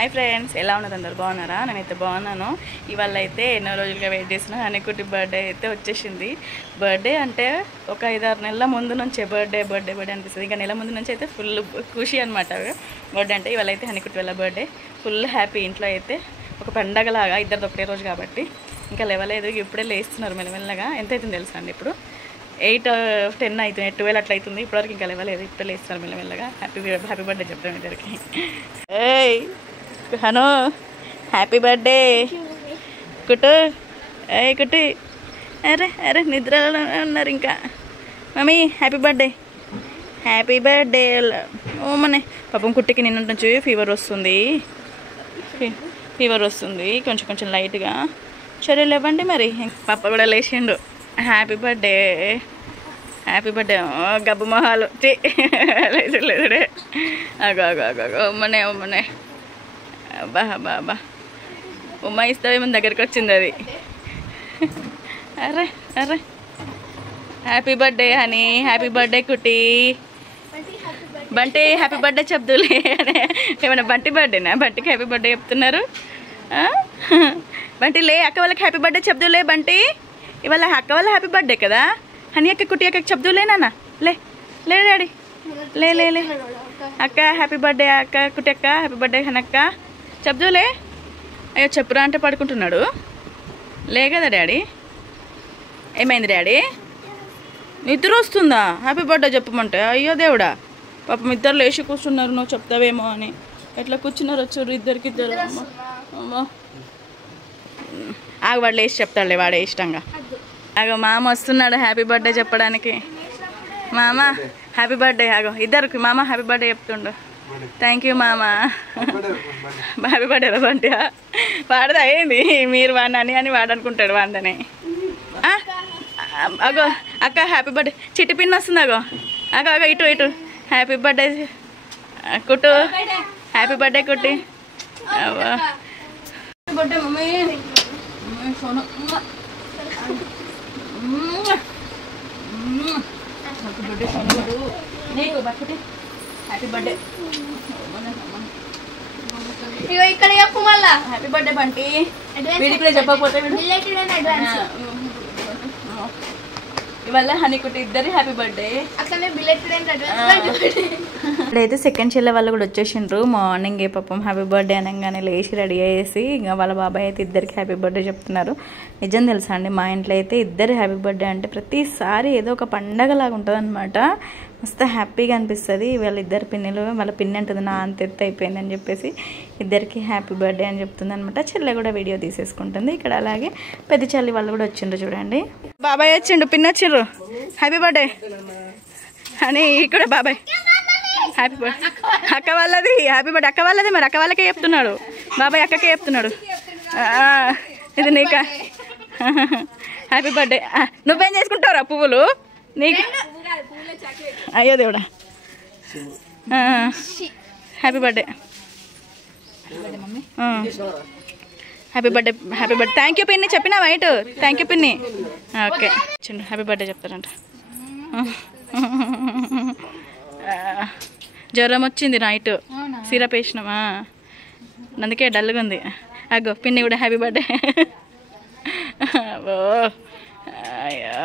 Hi friends, ఎలా ఉన్నారు అందరు? బాగున్నారా? నేనైతే బాగున్నాను. ఇవాళ అయితే ఎన్నో రోజులుగా వెయిట్ చేసిన హనీకుట్టి బర్త్డే అయితే వచ్చేసింది. బర్త్డే అంటే ఒక 5-6 నెలల ముందు నుంచే బర్త్డే అనిపిస్తుంది. ఇంకా నెల ముందు నుంచి అయితే ఫుల్ ఖుషి అనమాట బర్త్డే అంటే. ఇవాళ అయితే హనీకుట్టి వాళ్ళ బర్త్డే, ఫుల్ హ్యాపీ. ఇంట్లో అయితే ఒక పండగలాగా, ఇద్దరిది ఒకటే రోజు కాబట్టి ఇంకా లేవలేదు. ఇప్పుడే లేస్తున్నారు మెల్లమెల్లగా. ఎంత అవుతుంది తెలుసా అండి? ఇప్పుడు 8-10 అవుతుంది, 12 అట్లా అవుతుంది. ఇప్పటివరకు ఇంకా లేవలేదు, ఇప్పుడు లేస్తున్నారు మెల్లమెల్లగా. హ్యాపీ బర్త్డే చెప్తాం ఇద్దరికి. ఏయ్ హను, హ్యాపీ బర్త్డే. కుట్టు, ఏయ్ కుట్టు. అరే నిద్రలో ఉన్నారు ఇంకా. Mummy happy birthday, happy birthday. ఓ మనే పాపం కుట్టికి నిన్న నుంచి ఫీవర్ వస్తుంది కొంచెం లైట్గా. సరే లేవండి మరి. పాప కూడా లేచిండు. హ్యాపీ బర్త్డే గబ్బు మొహాలు లేదుడే. అగో ఉమ్మనే బాబా ఉమ్మ ఇస్తావేమో దగ్గరికి వచ్చింది అది. అరే happy birthday honey, happy birthday కుట్టి. బంటి హ్యాపీ బర్త్డే చెప్దులే. ఏమన్నా బంటి బర్త్డేనా? బంటికి హ్యాపీ బర్త్డే చెప్తున్నారు. బంటి లే, అక్క వాళ్ళకి హ్యాపీ బర్త్డే చెప్దులే. బంటి ఇవాళ అక్క వాళ్ళ హ్యాపీ బర్త్డే కదా. హనీ అక్క కుట్టి అక్కకి చెప్దులే నాన్న. లే డాడీ లే అక్క హ్యాపీ బర్త్డే, అక్క కుట్టి అక్క హ్యాపీ బర్త్డే హనక్క చెప్దులే. అయ్యో చెప్పురా అంటే పడుకుంటున్నాడు. లే కదా డాడీ. ఏమైంది డాడీ? నిద్ర వస్తుందా? హ్యాపీ బర్త్డే చెప్పమంటే? అయ్యో దేవుడా, పాపం ఇద్దరు లేచి కూర్చున్నారు. నువ్వు చెప్తావేమో అని. ఎట్లా కూర్చున్నారు వచ్చారు ఇద్దరికిద్దరు. అమ్మో వాడు లేచి చెప్తాడులే, వాడే ఇష్టంగా. మామ వస్తున్నాడు హ్యాపీ బర్త్డే చెప్పడానికి. మామ హ్యాపీ బర్త్డే. ఇద్దరికి మామ హ్యాపీ బర్త్డే చెప్తుండు. థ్యాంక్ యూ మామ. Happy birthday Bunty. వాడదా ఏంది? మీరు వాడిని అని వాడనుకుంటాడు వాడని. అగో అక్క హ్యాపీ బర్త్డే. చిట్టి పిన్ వస్తుంది. అగో ఇటు హ్యాపీ బర్త్డే కుట్టు. హ్యాపీ బర్త్డే కుట్టి. Birthday mummy. హ్యాపీ బర్త్డే ఇక్కడ చెప్పు మళ్ళా. Happy birthday Bunty. వీడికి చెప్పకపోతే ఇవాళ హనీకుట్టి ఇద్దరి హ్యాపీ బర్త్డే. ఇప్పుడైతే సెకండ్ చెల్లె వాళ్ళు కూడా వచ్చేసిండ్రు. మార్నింగ్ పాపం హ్యాపీ బర్త్డే అనగానే లేచి రెడీ అయ్యేసి ఇంకా వాళ్ళ బాబాయ్ అయితే ఇద్దరికి హ్యాపీ బర్త్డే చెప్తున్నారు. నిజం తెలుసా అండి, మా ఇంట్లో అయితే ఇద్దరు హ్యాపీ బర్త్డే అంటే ప్రతిసారి ఏదో ఒక పండగలాగా ఉంటుంది అనమాట. మస్తు హ్యాపీగా అనిపిస్తుంది. వాళ్ళిద్దరు పిన్నులు, వాళ్ళ పిన్ని అంటుంది నా అంత ఎత్తు అయిపోయింది అని చెప్పేసి ఇద్దరికి హ్యాపీ బర్త్డే అని చెప్తుంది అనమాట. చెల్లె కూడా వీడియో తీసేసుకుంటుంది. ఇక్కడ అలాగే పెద్ద చెల్లి వాళ్ళు కూడా వచ్చిండ్రు చూడండి. బాబాయ్ వచ్చిండు, పిన్ని వచ్చిండ్రు. హ్యాపీ బర్త్డే అని ఇక్కడ బాబాయ్ హ్యాపీ బర్త్డే. అక్క వాళ్ళది హ్యాపీ బర్త్డే. అక్క వాళ్ళది మరి అక్క వాళ్ళకే చెప్తున్నాడు బాబాయ్, అక్కకే చెప్తున్నాడు. ఇది నీకా హ్యాపీ బర్త్డే. నువ్వేం చేసుకుంటావురా పువ్వులు నీకు? అయ్యో దేవుడా. Happy birthday happy birthday. Thank you పిన్ని చెప్పినా వైట్. థ్యాంక్ యూ పిన్ని. ఓకే చిన్న హ్యాపీ బర్త్డే చెప్తారంట. జ్వరం వచ్చింది నైట్, సిరప్ వేసినామా, అందుకే డల్గా ఉంది. అగ్గో పిన్ని కూడా హ్యాపీ బర్త్డే. ఓ అయ్యో.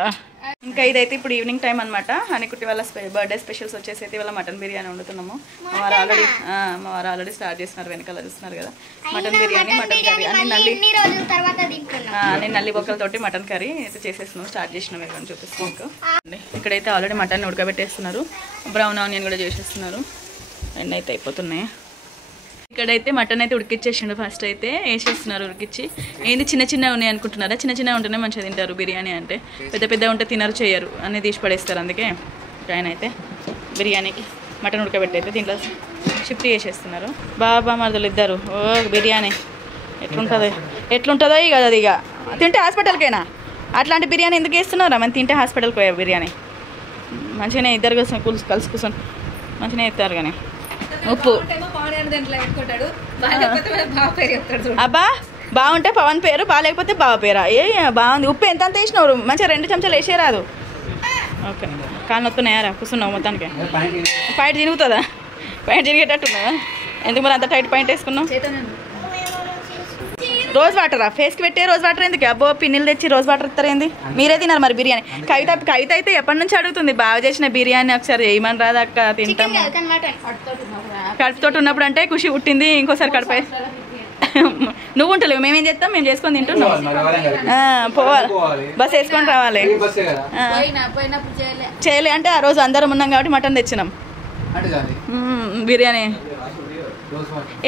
ఇంకా ఇదైతే ఇప్పుడు ఈవినింగ్ టైం అనమాట. హనీకుట్టి వాళ్ళ బర్త్డే స్పెషల్స్ వచ్చేసి అయితే ఇవాళ మటన్ బిర్యానీ వండుతున్నాము. మా వారు ఆల్రెడీ స్టార్ట్ చేస్తున్నారు, వెనకాల చూస్తున్నారు కదా. మటన్ బిర్యానీ, మటన్ కర్రీ అని నల్లి బొక్కలతోటి మటన్ కర్రీ అయితే చేసేస్తున్నాం. స్టార్ట్ చేసినాం ఇవన్నీ చూపిస్తున్నాం. ఇక్కడైతే ఆల్రెడీ మటన్ ఉడకబెట్టేస్తున్నారు. బ్రౌన్ ఆనియన్ కూడా చేసేస్తున్నారు. ఎన్ని అయితే అయిపోతున్నాయి. ఇక్కడైతే మటన్ అయితే ఉడికిచ్చేసిండు. ఫస్ట్ అయితే వేసేస్తున్నారు ఉడికిచ్చి. ఏంది చిన్న ఉన్నాయి అనుకుంటున్నారా? చిన్న ఉంటేనే మంచిగా తింటారు బిర్యానీ అంటే. పెద్ద ఉంటే తినరు, చేయరు, అన్నీ తీసి పడేస్తారు. అందుకే ఆయన అయితే బిర్యానీకి మటన్ ఉడకబెట్టి దీంట్లో షిఫ్ట్ చేసేస్తున్నారు. బాబా మరదలు ఇద్దరు. ఓ బిర్యానీ ఎట్లుంటుందో ఇక అది. ఇక తింటే హాస్పిటల్కైనా అట్లాంటి బిర్యానీ ఎందుకు వేస్తున్నారా? మనం తింటే హాస్పిటల్కి పోయా బిర్యానీ. మంచిగానే ఇద్దరు కలిసి కూర్చొని మంచిగానే ఇస్తారు. కానీ ఉప్పు అబ్బా బాగుంటే పవన్ పేరు, బాగాలేకపోతే బావ పేరా? బాగుంది. ఉప్పు ఎంత వేసినావు? మంచిగా 2 చెంచాలు వేసేరాదు. ఓకే కాళ్ళు నొత్తున్నాయారా? కూర్చున్నావు మొత్తానికి. పైట తిరుగుతుందా? పైట తిరిగేటట్టున్నా? ఎందుకు మరి అంత టైట్ పాయింట్ వేసుకున్నావు? రోజ్ వాటరా? ఫేస్కి పెట్టే రోజ్ వాటర్ ఎందుకు? అబ్బో పిన్నిలు తెచ్చి రోజ్ వాటర్ ఇస్తారేంది? మీరే తినాలి మరి బిర్యానీ. కవిత అయితే ఎప్పటి నుంచి అడుగుతుంది బాగా చేసిన బిర్యానీ ఒకసారి చేయమని రాదు అక్క, తింటాం. కడుపుతో ఉన్నప్పుడు అంటే ఖుషి పుట్టింది, ఇంకోసారి కడుపు నువ్వు ఉంటలేవు, మేమేం చేస్తాం, మేము చేసుకొని తింటున్నాం. పోవాలి, బస్ వేసుకొని రావాలి. చేయలే అంటే ఆ రోజు అందరం ఉన్నాం కాబట్టి మటన్ తెచ్చినాం. బిర్యానీ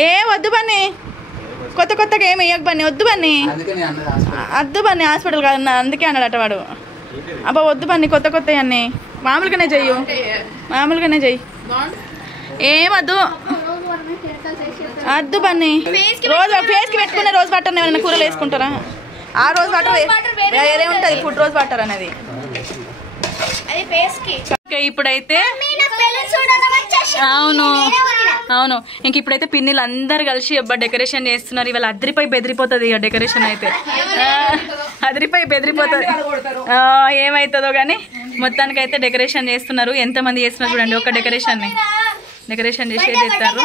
ఏ వద్దు బన్నీ, కొత్తగా ఏమి వేయక బన్నీ, వద్దు బన్నీ, వద్దు బన్నీ, హాస్పిటల్ కాదు అందుకే అన్నాడట వాడు. అబ్బా వద్దు బన్నీ, కొత్త అన్నీ మామూలుగానే చెయ్యు, మామూలుగానే చెయ్యి, ఏమద్దు వద్దు బన్నీ. రోజు ఫేస్కి పెట్టుకునే రోజ్ వాటర్ ఏమైనా కూరలు వేసుకుంటారా? ఆ రోజ్ వాటర్ వేరే ఉంటుంది, ఫుడ్ రోజ్ వాటర్ అనేది. ఇప్పుడైతే అవును ఇంక ఇప్పుడైతే పిన్నిలు అందరు కలిసి డెకరేషన్ చేస్తున్నారు. ఇవాళ అదిరిపోయి బెదిరిపోతుంది ఇక డెకరేషన్ అయితే, అదిరిపోయి బెదిరిపోతుంది. ఏమవుతుందో కానీ మొత్తానికి అయితే డెకరేషన్ చేస్తున్నారు. ఎంతమంది చేస్తున్నారు చూడండి. ఒక డెకరేషన్ చేసి చేస్తారు.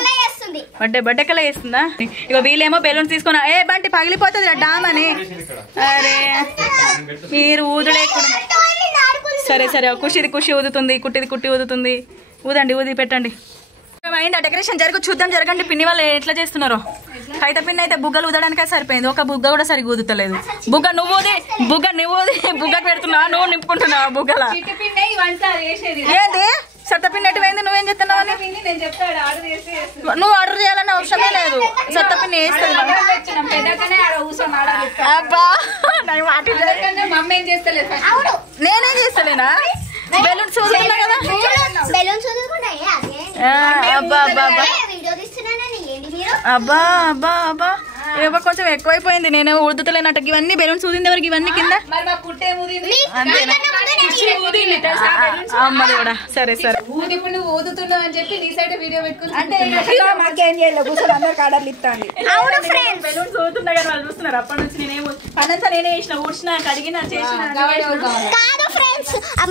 బర్త్డే కల్లా చేస్తుందా? ఇక వీళ్ళేమో బెలూన్స్ తీసుకున్నా, ఏ బంటి పగిలిపోతుంది డామ్ అని. అరే మీరు ఊదుడే. సరే ఖుషి ఊదుతుంది, కుట్టి ఊదుతుంది. ఊది పెట్టండి. అయింది ఆ డెకరేషన్ చూద్దాం జరగండి. పిన్ని వాళ్ళు ఎట్లా చేస్తున్నారో. కైత పిన్ని అయితే బుగ్గలు ఊదడానికే సరిపోయింది, ఒక బుగ్గ కూడా సరిగ్గా ఊదుతలేదు. బుగ్గ పెడుతున్నావా, నువ్వు నింపుకుంటున్నావా బుగ్గల? ఏంది సత్తపిన్ని ఎటువైంది? నువ్వేం చెప్తున్నావు? నువ్వు ఆర్డర్ చేయాలన్న అవసరమే లేదు, సత్తపిన్ని వేస్తుంది. అబ్బా నేనేం చేస్తలేనా? బెలూన్స్ చదువుతున్నా కదా. అబ్బా కొంచెం ఎక్కువైపోయింది. నేనేమో ఉడుతులేనట్టు. ఇవన్నీ బెలూన్స్ ఊదింది ఎవరికి? ఇవన్నీ కింద అమ్మది కూడా. సరే బెలూన్స్ ఊదుతున్నా కానీ వాళ్ళు చూస్తున్నారు. అప్పటి నుంచి పనంతా నేనే చేసిన, ఊడ్చిన, కడిగిన, చేసిన.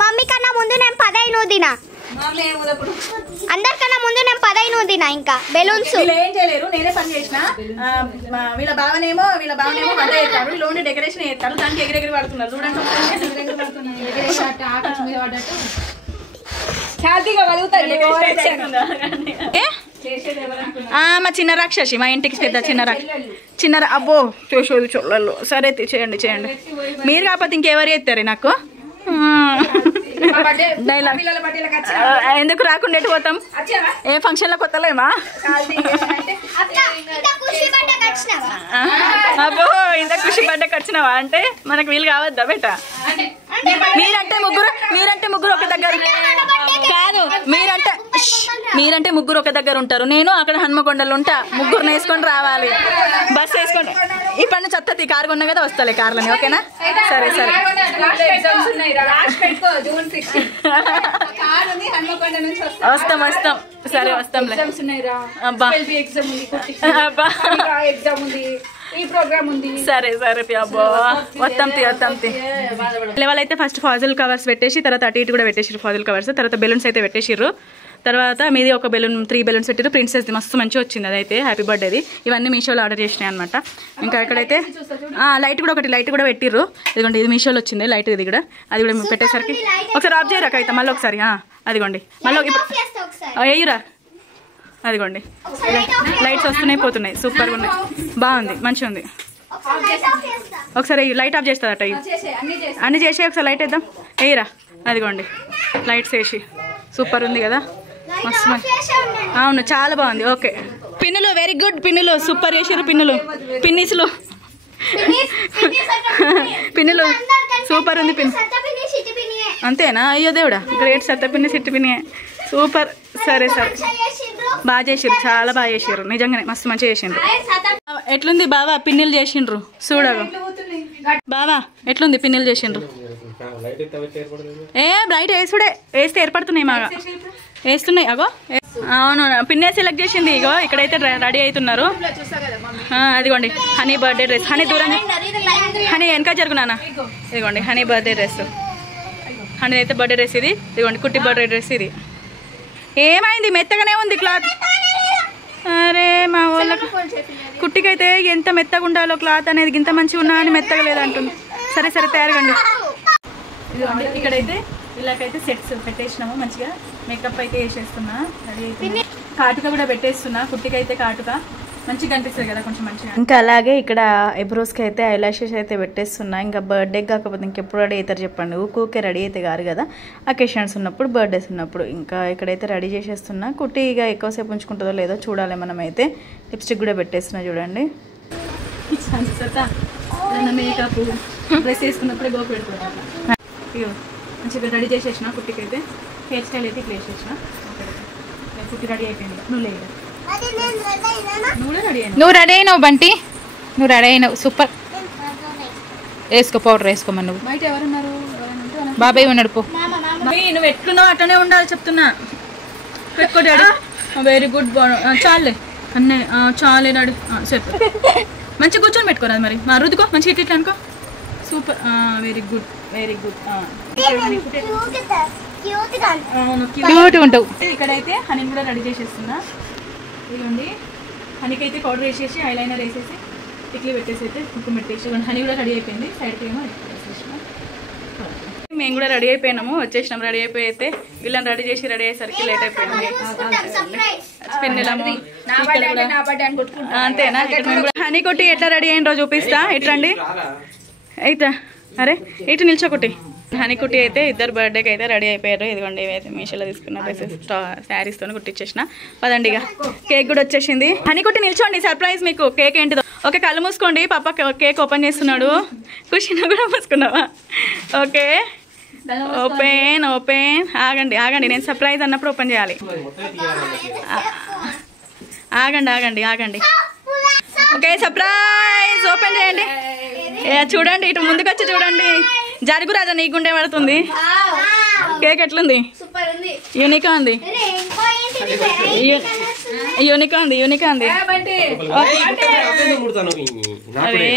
మమ్మీ కన్నా ముందు నేను 15 ఊదినా, అందరికన్నా ముందు నేను 15 ఊదినా. ఇంకా బెలూన్స్ ఏం చేయలేరు, నేనే పని చేసిన. వీళ్ళ బావనేమో వంట చేస్తారు, వీళ్ళు ఓన్లీ డెకరేషన్ చేస్తారు. దానికి ఎగిరెగిరి పడుతున్నారు చూడండి. మా చిన్న రాక్షసి, మా ఇంటికి పెద్ద చిన్న అబ్బో చూసేది చొల్లలు. సరే చేయండి. మీరు కాకపోతే ఇంకెవరు చేస్తారు నాకు? ఎందుకు రాకుండా ఎటు పోతాం? ఏ ఫంక్షన్ లో కొత్తలేమా? అబ్బో ఇంత ఖుషి బర్త్డేకి వచ్చినావా అంటే మనకు వీలు కావద్దా బేట? మీరంటే ముగ్గురు ఒక దగ్గర కాదు, మీరంటే ముగ్గురు ఒక దగ్గర ఉంటారు. నేను అక్కడ హన్మకొండలు ఉంటా. ముగ్గురు వేసుకొని రావాలి, బస్ వేసుకొని. ఇప్పటి నుంచి వస్తుంది, కారు కొన్నా కదా, వస్తలే కార్లని. ఓకేనా? సరే వస్తాం. సరే వస్తాంలే. అబ్బా సరే అబ్బా వస్తాం. లెవెల్ అయితే ఫస్ట్ ఫాజిల్ కవర్స్ పెట్టేసి, తర్వాత అటు ఇటు కూడా పెట్టేసారు ఫాజిల్ కవర్స్. తర్వాత బెలూన్స్ అయితే పెట్టేసారు. తర్వాత మీది ఒక బెలూన్ 3 బెలూన్స్ పెట్టారు. ప్రిన్సెస్ది మస్తు మంచిగా వచ్చింది. అదైతే హ్యాపీ బర్త్డేది. ఇవన్నీ మీషోలో ఆర్డర్ చేసినాయి అనమాట. ఇంకా ఇక్కడైతే లైట్ కూడా పెట్టిర్రు. ఇదిగోండి, ఇది మీషోలో వచ్చింది లైట్. ఇది కూడా అది కూడా పెట్టేసరికి ఒకసారి ఆఫ్ చేయరా అయితే మళ్ళీ ఒకసారి. అదిగోండి మళ్ళీ వేయురా. అదిగోండి లైట్స్ వస్తున్నాయి పోతున్నాయి, సూపర్గా ఉన్నాయి, బాగుంది, మంచిగా ఉంది. ఒకసారి లైట్ ఆఫ్ చేస్తుందట. అన్ని చేసి ఒకసారి లైట్ వేద్దాం. వేయరా. అదిగోండి లైట్స్ వేసి సూపర్ ఉంది కదా, మస్తు. అవును చాలా బాగుంది. ఓకే పిన్నులు వెరీ గుడ్. పిన్నులు సూపర్ చేసారు. పిన్నిస్లు సూపర్ ఉంది. అంతేనా? అయ్యో దేవుడా, గ్రేట్. సత్త పిన్ని సిట్టి పిన్ని సూపర్. సరే బాగా చేసిర్రు, చాలా బాగా చేసిర్రు, నిజంగానే మస్తు మంచిగా చేసిండ్రు. ఎట్లుంది బావా పిన్నిలు చేసిండ్రు? చూడగా బావా ఎట్లుంది పిన్నిలు చేసిండ్రు? లైట్ వేస్తే ఏర్పడుతున్నాయి, మాగా వేస్తున్నాయి. అగో అవును, పిన్నే సెలెక్ట్ చేసింది. ఇగో ఇక్కడైతే రెడీ అవుతున్నారు. అదిగోండి హనీ బర్త్డే డ్రెస్. హనీ దూరం, హనీ వెనక జరుగునా. ఇదిగోండి హనీ బర్త్డే డ్రెస్. హనీ అయితే బర్త్డే డ్రెస్ ఇది. ఇదిగోండి కుట్టి బర్త్డే డ్రెస్ ఇది. ఏమైంది? మెత్తగానే ఉంది క్లాత్. అరే మా వాళ్ళకి కుట్టికైతే ఎంత మెత్తగా ఉండాలో క్లాత్ అనేది ఇంత మంచిగా ఉన్నా అని మెత్తగా లేదంటుంది. సరే సరే తయారుగండి. ఇక్కడైతే వీళ్ళకైతే సెట్స్ పెట్టేసినాము. మంచిగా మేకప్ అయితే వేసేస్తున్నా. రెడీ అయిపోయింది. కాటుక కూడా పెట్టేస్తున్నా. కుట్టికైతే కాటుక మంచిగా కనిపిస్తుంది కదా కొంచెం మంచిగా. ఇంకా అలాగే ఇక్కడ ఐబ్రోస్కి అయితే ఐలాషెస్ అయితే పెట్టేస్తున్నా. ఇంకా బర్త్డే కాకపోతే ఇంకెప్పుడు రెడీ అవుతారు చెప్పండి. ఊకే రెడీ అయితే కారు కదా, అకేషన్స్ ఉన్నప్పుడు, బర్త్డేస్ ఉన్నప్పుడు. ఇంకా ఇక్కడైతే రెడీ చేసేస్తున్నా. కుట్టి ఇక ఎక్కువసేపు ఉంచుకుంటుందో లేదో చూడాలి. మనమైతే లిప్స్టిక్ కూడా పెట్టేస్తున్నా చూడండి. మేకప్ డ్రెస్ వేసుకున్నప్పుడే గోపు పెడుతున్నా. ఇగో మంచిగా రెడీ చేసేసిన. కుట్టికైతే హెయిర్ స్టైల్ అయితే ఇట్లా వేసేసిన. కుట్టి రెడీ అయిపోయింది. నువ్వు లేదు, నువ్వు రెడీ అయినావు బంటి, నువ్వు రెడీ అయినావు. సూపర్. వేసుకో పౌడర్ వేసుకోమని. నువ్వు బయట ఎవరున్నారు? బాబాయ్ ఉన్నాడు. పో నువ్వు ఎట్లున్నావు అట్లనే ఉండాలి చెప్తున్నా. పెట్టుకో డాడీ. Very good. చాలే అన్నీ చాలే డాడీ. చెప్పు మంచిగా కూర్చొని పెట్టుకోరాదు మరి. మా రుద్దుకో మంచిగా ఇట్లా అనుకో. Super. Very good very good. ఉంటావు. ఇక్కడైతే హనీ కూడా రెడీ చేసేస్తున్నా. ఇదిగోండి హనీకి అయితే పౌడర్ వేసేసి ఐలైనర్ వేసేసి టిక్లీ పెట్టేసి అయితే కుంకుమ పెట్టేసి హనీ కూడా రెడీ అయిపోయింది. సైడ్కి ఏమో వేసేసిన. మేము కూడా రెడీ అయిపోయినాము. వచ్చేసినాం. రెడీ అయిపోయి అయితే వీళ్ళని రెడీ చేసి రెడీ అయ్యేసరికి లేట్ అయిపోయింది. అంతేనా? హనీ కొట్టి ఎట్లా రెడీ అయినరో చూపిస్తా. ఇట్రండి అయితే. అరే ఇటు నిల్చోకొట్టి. హనీ కుట్టి అయితే ఇద్దరు బర్త్డేకి అయితే రెడీ అయిపోయారు. ఇదిగోండి ఇవైతే మీషోలో తీసుకున్న డ్రెస్సెస్ శారీస్తో కుట్టించేసిన. పదండి ఇక కేక్ కూడా వచ్చేసింది. హనీ కుట్టి నిల్చోండి, సర్ప్రైజ్ మీకు. కేక్ ఏంటిదో. ఓకే కళ్ళు మూసుకోండి. పాప కేక్ ఓపెన్ చేస్తున్నాడు. ఖుషిని కూడా మూసుకున్నావా? Okay open open. ఆగండి ఆగండి, నేను సర్ప్రైజ్ అన్నప్పుడు ఓపెన్ చేయాలి. ఆగండి ఆగండి ఆగండి. ఓకే సర్ప్రైజ్ ఓపెన్ చేయండి. చూడండి ఇటు ముందుకు వచ్చి చూడండి. జరుగు రాజా, నీ గుండె పడుతుంది. కేక్ ఎట్లుంది? యూనిక్ ఉంది. యూనిక్ ఉంది. యూనిక్ ఉంది. అరే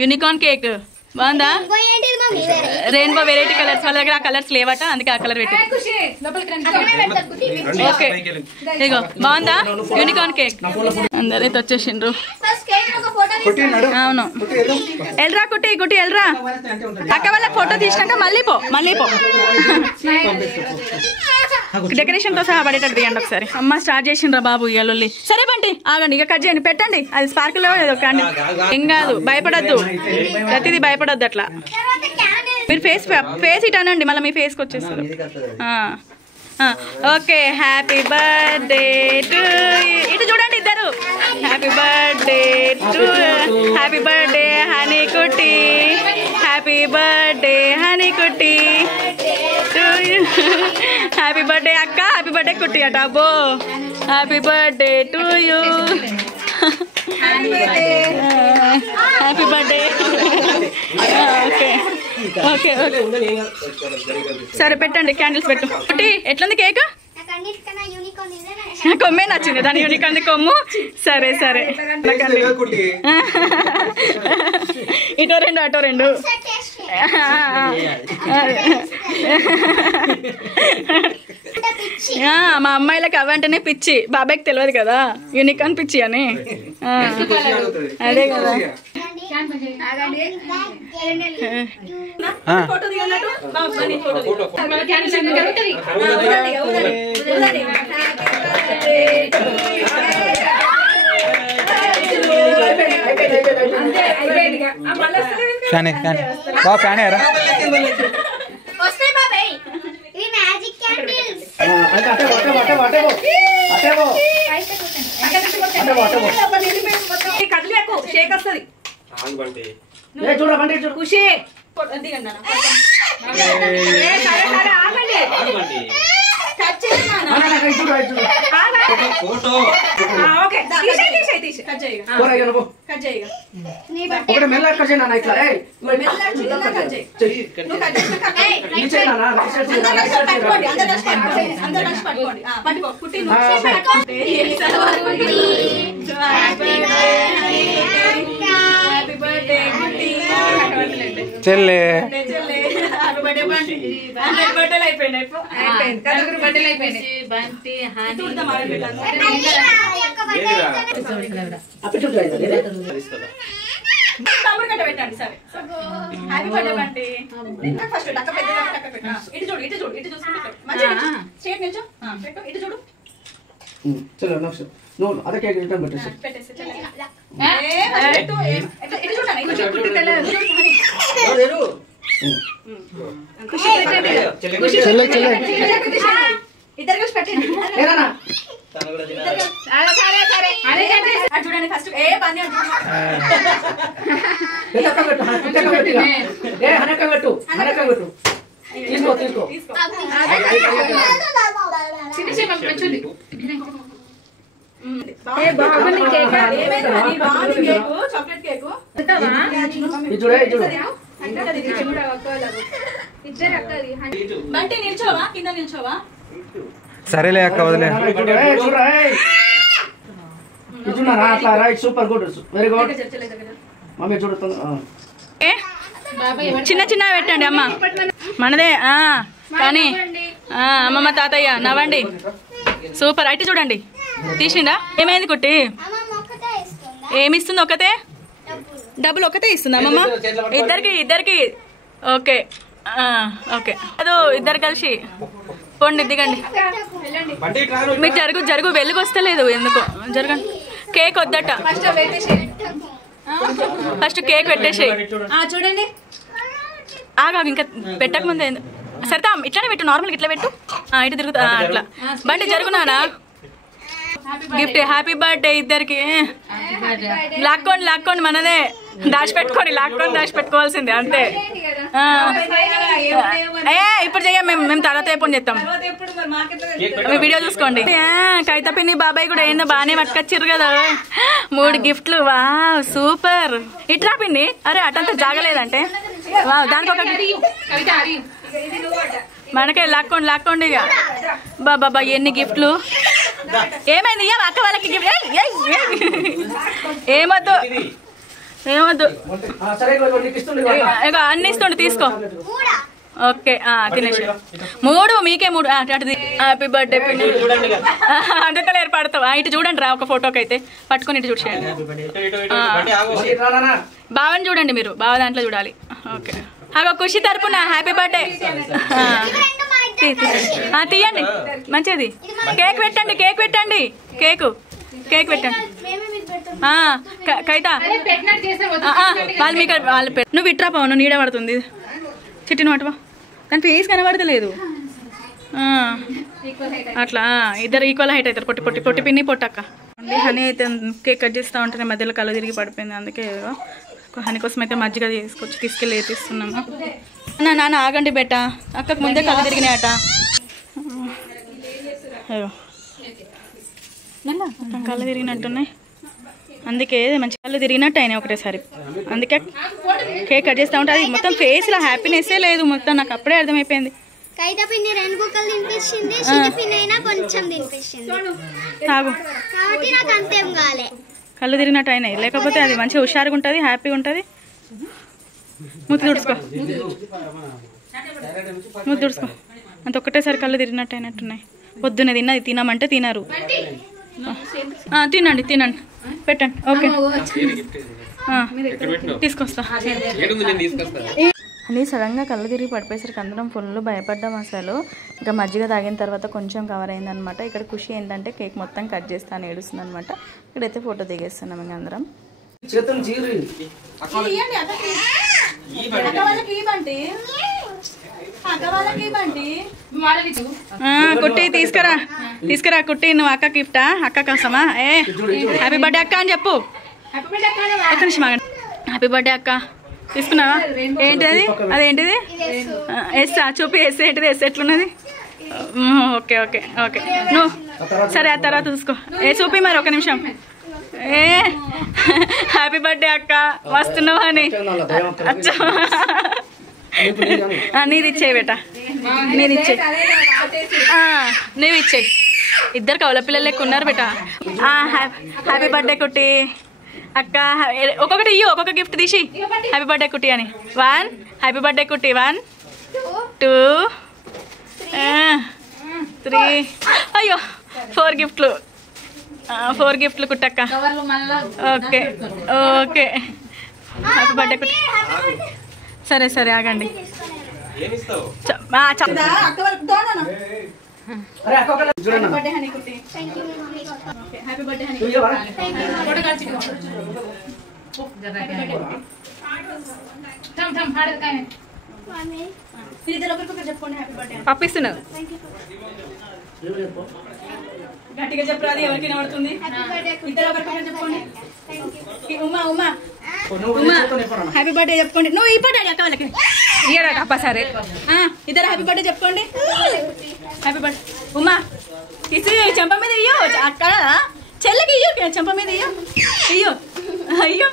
యూనికార్న్ కేక్ బాగుందా? Rainbow variety colours. వాళ్ళ దగ్గర ఆ కలర్స్ లేవట, అందుకే ఆ కలర్ పెట్టి. ఓకే ఇగో బాగుందా యూనికార్న్ కేక్? అందరైతే వచ్చేసిండ్రు. అవును ఎల్రా కుట్టి కుట్టి ఎల్రా. అక్క వాళ్ళ ఫోటో తీసినాక మళ్ళీ పో మళ్ళీ పో. డెకరేషన్ తో సహా పడేటట్టు తీయండి ఒకసారి. అమ్మ స్టార్ట్ చేసిండ్రా బాబు ఇయ్యాలి. సరే బండి ఆగండి, ఇక కట్ చేయండి, పెట్టండి. అది స్పార్కిల్ కానీ ఏం కాదు, భయపడద్దు. ప్రతిదీ భయపడద్దు అట్లా. మీరు ఫేస్ ఇట్ అనండి, మళ్ళీ మీ ఫేస్కి వచ్చేస్తారు. ఓకే హ్యాపీ బర్త్డే టు ఇటు చూడండి ఇద్దరు. Happy birthday to happy birthday honey కుట్టి. హ్యాపీ బర్త్డే హనీ కుట్టి టు హ్యాపీ బర్త్డే అక్క. హ్యాపీ బర్త్డే కుట్టి అట. అబ్బో happy birthday to you. Happy birthday. Okay okay okay సరే పెట్టండి, క్యాండిల్స్ పెట్టు. కుట్టి ఎట్లుంది కేక్? కొమ్మే నచ్చింది దాని యూనికార్న్ కొమ్ము. సరే సరే ఇటో రెండు అటో రెండు. మా అమ్మాయిలకి అవంటేనే పిచ్చి, బాబాయ్కి తెలియదు కదా యూనికార్న్ పిచ్చి అని. అదే కదా. ఫ్యానే ఫ్యానే బాగా ఫ్యానే రా. షేక్ వస్తుంది. ఖుషి చెల్లె బట్టలు అయిపోయినాయి. తమ్ముడు కట్ట పెట్టండి సరే హ్యాపీ బర్త్డే బంటి ఫస్ట్ టక్క పెద్దగా టక్క పెట్టు ఇటు చూడు ఇటు చూడు ఇటు చూసుకుంటూ మంచిగా స్ట్రైట్ నిల్చో పెట్టు ఇటు చూడు చలో నెక్స్ట్ నో అదే కేక్ రిటర్న్ పెట్టేసి పెట్టేసి పెట్టు ఇటు చూడండి ఇటు చూడు తెల్లదు లేరు చలో చలో ఇద్దరు కలిసి పెట్టండి ఏరానా చూడండి ఫస్ట్ ఏ పని తీసుకో చాక్లెట్ కేకు బంటి నిల్చోవా కింద నిల్చోవా సరేలే అక్క వదిలే అట్లా right super good very good mummy చూడుతుంది చిన్న చిన్న పెట్టండి అమ్మ మనదే కానీ అమ్మమ్మ తాతయ్య నవ్వండి సూపర్ అయితే చూడండి తీసిండా ఏమైంది కుట్టి ఏమిస్తుంది ఒకతే డబ్బులు ఒకతే ఇస్తుంది అమ్మమ్మ ఇద్దరికి ఓకే ఓకే అదో ఇద్దరు కలిసి పోండి దిగండి మీకు జరుగు వెలుగు వస్తలేదు ఎందుకో జరగండి కేక్ వద్దట ఫస్ట్ కేక్ పెట్టేసి చూడండి ఆగా ఇంకా పెట్టక ముందే సరే ఇట్లానే పెట్టు నార్మల్గా ఇట్లా పెట్టు ఇటు తిరుగుతా అట్లా బండి జరుగునానా గిఫ్ట్ హ్యాపీ బర్త్డే ఇద్దరికి లాక్కోండి మనదే దాచిపెట్టుకోవాల్సిందే అంతే ఇప్పుడు చెయ్యం మేము తర్వాత ఎప్పుడు చేస్తాం వీడియో చూసుకోండి కవిత పిన్ని బాబాయ్ కూడా ఏందో బాగానే పట్టుకొచ్చిర్రు కదా 3 గిఫ్ట్లు వా సూపర్ ఇట్లా పిన్ని అరే అటంతా జాగలేదంటే వా దానికి ఒక మనకే లాక్కోండి ఇక బాబా ఎన్ని గిఫ్ట్లు ఏమైంది అక్క వాళ్ళకి గిఫ్ట్ ఏమొద్దు ఇక అన్ని ఇస్తుండు తీసుకో ఓకే తినేసి 3 మీకే 3 హ్యాపీ బర్త్డే పిన్ని అందుకలు ఏర్పడతావు ఇటు చూడండి రా ఒక ఫోటోకి అయితే పట్టుకొని ఇటు చూసేయండి బావని చూడండి మీరు బావ దాంట్లో చూడాలి ఓకే అగో ఖుషి తరపున హ్యాపీ బర్త్డే తీయండి మంచిది కేక్ పెట్టండి కేక్ పెట్టండి కైతా వాళ్ళు నువ్వు ఇట్రా పవను నీడ పడుతుంది చిట్టిన పట్టువా కానీ ఫేస్ కనబడతలేదు అట్లా ఇద్దరు ఈక్వల్ హైట్ అవుతారు పొట్టి పిన్ని పొట్టక్క హనీ అయితే కేక్ కట్ చేస్తూ ఉంటే మధ్యలో కళ్ళు తిరిగి పడిపోయింది అందుకే హనీ కోసం అయితే మజ్జిగ తీసుకెళ్ళి వేపిస్తున్నాము నాన్న ఆగండి బెట్ట అక్కకు ముందే కళ్ళు తిరిగినాయట కళ్ళు తిరిగినట్టున్నాయి అందుకే మంచి కళ్ళు తిరిగినట్టు అయినాయి ఒకటేసారి అందుకే కేక్ కట్ చేస్తూ ఉంటే అది మొత్తం ఫేస్లో హ్యాపీనెస్సే లేదు మొత్తం నాకు అప్పుడే అర్థమైపోయింది కైత పిన్ని 2 బుక్కలు తినిపిస్తుంది చిన్న పిన్ని అయినా కొంచెం తినిపిస్తుంది కాబట్టి నాకు అంతేం కాలే కళ్ళు తిరిగినట్టు అయినాయి లేకపోతే అది మంచిగా హుషారుగా ఉంటుంది హ్యాపీగా ఉంటుంది ముద్దు తుడుచుకో అంత ఒక్కటేసారి కళ్ళు తిరిగినట్టు అయినట్టున్నాయి పొద్దున్న తిన్నది తినమంటే తినరు తినండి పెట్టండి ఓకే తీసుకొస్తా అని సడన్గా కళ్ళు తిరిగి పడిపోయేసరికి అందరం ఫుల్ భయపడ్డాం అసలు ఇంకా మజ్జిగ తాగిన తర్వాత కొంచెం కవర్ అయిందనమాట ఇక్కడ ఖుషి ఏంటంటే కేక్ మొత్తం కట్ చేస్తాను ఏడుస్తుంది అనమాట ఇక్కడైతే ఫోటో దిగేస్తున్నాం ఇంక అందరం కుట్టి తీసుకురా కుట్టి నువ్వు అక్క గిఫ్టా అక్క కోసమా హ్యాపీ బర్త్డే అక్క అని చెప్పు ఒక్క నిమిషం ఆగండి హ్యాపీ బర్త్డే అక్క తీసుకున్నావా ఏంటిది అదేంటిది ఎస్ చూపి ఎస్ ఏంటిది ఎస్ ఎట్లున్నది ఓకే నువ్వు సరే ఆ తర్వాత చూసుకో చూపి మరి ఒక నిమిషం హ్యాపీ బర్త్డే అక్క వస్తున్నావు అని నీది ఇచ్చేయి బేట నీది ఇచ్చేయి ఇద్దరు కవల పిల్లలు లెక్క ఉన్నారు బేట హ్యాపీ బర్త్డే కుట్టి అక్క ఒక్కొక్కటి ఇయ్యు ఒక్కొక్క గిఫ్ట్ తీసి హ్యాపీ బర్త్డే కుట్టి అని 1 హ్యాపీ బర్త్డే కుట్టి 1 2 3 అయ్యో 4 గిఫ్ట్లు 4 గిఫ్ట్లు కుట్టక్క. ఓకే ఓకే హ్యాపీ బర్త్డే కుట్ట. సరే సరే ఆగండి. పంపిస్తున్నారు గట్టిగా చెప్పరాది ఎవరికి నడుతుంది. ఇద్దరు ఒకరికొకరు చెప్పుకోండి. ఉమా ఉమా ఉమా హ్యాపీ బర్త్డే చెప్పుకోండి. నువ్వు ఈ పడ్డాడు అక్క వాళ్ళకి ఇయ్యడా అప్ప. సరే ఇద్దరు హ్యాపీ బర్త్డే చెప్పుకోండి. Happy birthday Uma. ఇసు చెంప మీద ఇయ్యో అక్కడ చెల్లెకి ఇయ్యో చెంప మీద ఇయ్యో ఇయ్యో. అయ్యో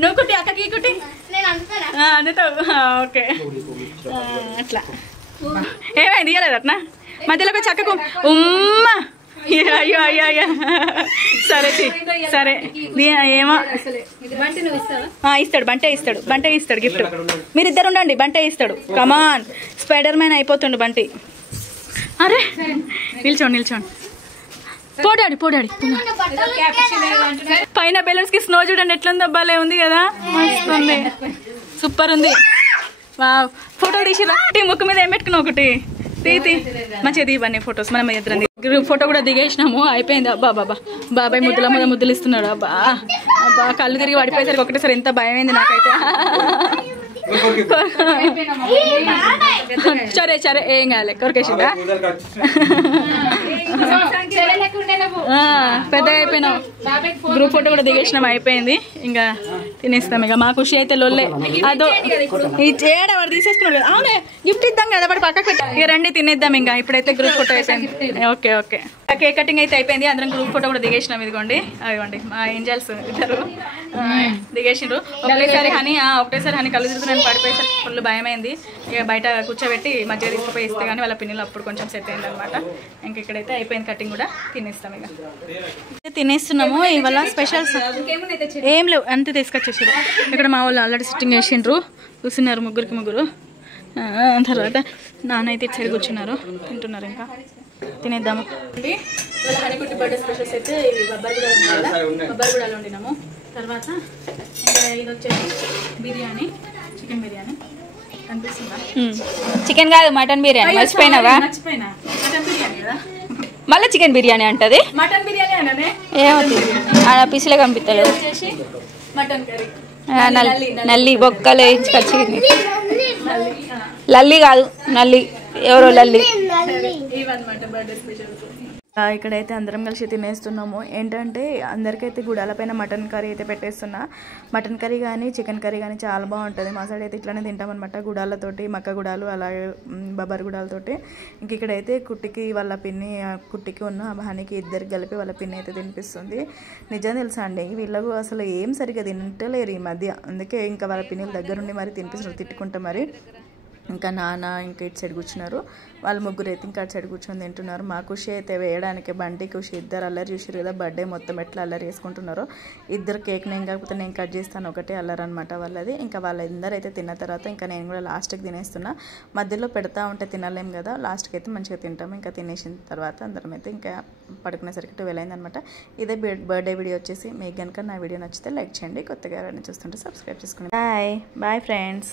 నువ్వు కుట్టి అక్కకి కుట్టి అందుతావు. ఓకే అట్లా ఏమైంది ఇయ్యలేదు అట్నా మధ్యలో చక్కకు ఉమ్మా. అయ్యో అయ్యో అయ్యో సరే సరే ఏమో ఇస్తాడు బంటే ఇస్తాడు. బంటే ఇస్తాడు గిఫ్ట్. మీరిద్దరు ఉండండి బంటే ఇస్తాడు. కమాన్ స్పైడర్ మ్యాన్ అయిపోతుండు బంటి. అరే నిల్చోండి నిల్చోండి. పోడాడి పోడాడి పైన బెలూన్స్ కి స్నో చూడండి ఎట్లుందో భలే ఉంది కదా. మస్తు ఉంది సూపర్ ఉంది. వావ్ ఫోటో తీసిరా. ముక్కు మీద ఏం పెట్టుకున్నావు ఒకటి తీతి మంచిగా తీయబడి ఫొటోస్. మనం ఇద్దరం గ్రూప్ ఫోటో కూడా దిగేసినాము. అయిపోయింది. అబ్బా బాబా బాబాయ్ ముద్దుల మీద ముద్దులు ఇస్తున్నాడు. అబ్బా అబ్బా కళ్ళు తిరిగి పడిపోయేసరికి ఒకటేసారి ఎంత భయం అయింది నాకైతే. సరే సరే ఏం కాలే కొరికేసిందా. పెద్దగా అయిపోయినావు. గ్రూప్ ఫోటో కూడా దిగేసినాం అయిపోయింది. ఇంకా తినేస్తాం ఇక. మా ఖుషి అయితే లొల్లే అదో ఈ చేయడ వాడు తీసేసుకున్నాడు కదా. అవునే గిఫ్ట్ ఇద్దాం కదా వాడు పక్కకు పెట్టా. ఇక రండి తినేద్దాం. ఇంకా ఇప్పుడైతే గ్రూప్ ఫోటో అయిపోయింది. ఓకే ఓకే కేక్ కటింగ్ అయితే అయిపోయింది. అందరం గ్రూప్ ఫోటో కూడా దిగేసినాం. ఇదిగోండి అదిగోండి మా ఏంజల్స్ ఇద్దరు దిగేసిండ్రు. ఒకటేసారి హనీ కళ్ళు తిరుగుతున్నాను పడిపోయేసరికి ఫుల్ భయమైంది. ఇక బయట కూర్చోబెట్టి మధ్య తీసుకుపోయి ఇస్తే కానీ వాళ్ళ పిల్లలు అప్పుడు కొంచెం సెట్ అయింది అనమాట. ఇంక ఇక్కడైతే అయిపోయింది కటింగ్ కూడా తినేస్తాం. ఇక తినేస్తున్నాము. ఇవాళ స్పెషల్స్ ఏం లేవు అంతే తీసుకొచ్చేసారు. ఇక్కడ మా వాళ్ళు ఆల్రెడీ సిట్టింగ్ వేసిండ్రు కూర్చున్నారు ముగ్గురు. తర్వాత నాన్న అయితే ఇటు సైడ్ కూర్చున్నారు తింటున్నారు. ఇంకా తినేద్దాము. హనీకుట్టి బర్త్డే స్పెషల్స్ అయితే బొబ్బర్గూడలో వండినాము. తర్వాత ఇంకా ఇది వచ్చేసి బిర్యానీ చికెన్ బిర్యానీ కనిపిస్తుందా. చికెన్ కాదు మటన్ బిర్యానీ. మర్చిపోయినావా? మర్చిపోయినా మటన్ బిర్యానీ కదా. మళ్ళీ చికెన్ బిర్యానీ అంటది. మటన్ బిర్యానీ అనే ఏమవుతుంది ఆడ పిసిలే కనిపిస్తలేదు. వచ్చేసి మటన్ కర్రీ నల్లి బొక్కలు వేయించుకొచ్చింది. లల్లి కాదు నల్లి ఎవరో లల్లి. ఇవన్నమాట బర్త్డే స్పెషల్స్. ఇక్కడైతే అందరం కలిసి తినేస్తున్నాము. ఏంటంటే అందరికైతే గుడాలపైన మటన్ కర్రీ అయితే పెట్టేస్తున్నా. మటన్ కర్రీ కానీ చికెన్ కర్రీ కానీ చాలా బాగుంటుంది. మా సైడ్ అయితే ఇట్లానే తింటామన్నమాట. గుడాలతోటి మక్క గుడాలు అలాగే బొబ్బర్ గుడాలతోటి. ఇంక ఇక్కడైతే కుట్టికి వాళ్ళ పిన్ని కుట్టికి ఉన్న హనీకి ఇద్దరికి కలిపి వాళ్ళ పిన్ని అయితే తినిపిస్తుంది. నిజం తెలుసా అండి వీళ్ళకు అసలు ఏం సరిగ్గా తింటలేరు ఈ మధ్య. అందుకే ఇంకా వాళ్ళ పిన్నుల దగ్గరుండి మరి తినిపిస్తున్నారు తిట్టుకుంటా మరి. ఇంకా నాన్న ఇంకా ఇటు సైడ్ కూర్చున్నారు. వాళ్ళు ముగ్గురు అయితే ఇంకా అటు సైడ్ కూర్చొని తింటున్నారు. మా ఖుషి అయితే వేయడానికి బంటి ఖుషి ఇద్దరు అల్లరి చూసారు కదా. బర్త్డే మొత్తం ఎట్లా అల్లరి వేసుకుంటున్నారో. ఇద్దరు కేక్ నేను కాకపోతే నేను కట్ చేస్తాను ఒకటే అల్లరి అనమాట వాళ్ళది. ఇంకా వాళ్ళందరూ అయితే తిన్న తర్వాత ఇంకా నేను కూడా లాస్ట్కి తినేస్తున్నా. మధ్యలో పెడతా ఉంటే తినలేం కదా. లాస్ట్కి అయితే మంచిగా తింటాము. ఇంకా తినేసిన తర్వాత అందరం అయితే ఇంకా పడుకునేసరికి 12 అయిందనమాట. ఇదే బర్త్డే వీడియో వచ్చేసి మీకు కనుక నా వీడియో నచ్చితే లైక్ చేయండి. కొత్తగా ఎవరైనా చూస్తుంటే సబ్స్క్రైబ్ చేసుకోండి. Bye bye friends.